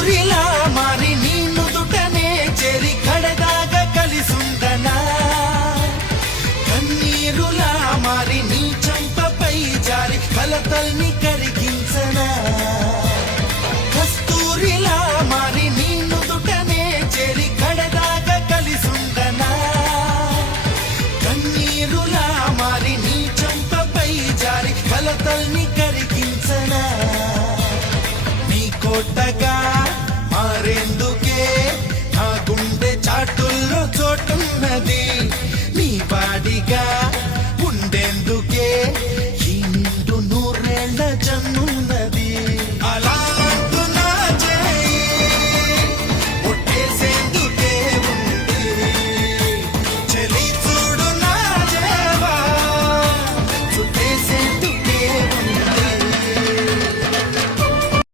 కస్తూరిలా మారి నీ నుదుటనే చేరి కడదాగా కలిసుండనా కన్నీరులా మారి నీ చంపపై జారి కలతల్ని కరిగించనా కస్తూరిలా మారి నీ నుదుటనే చేరి కడదాగా కలిసుండనా కన్నీరులా మారి నీ చంపపై జారి కలతల్ని కరిగించనా నీ కోటగా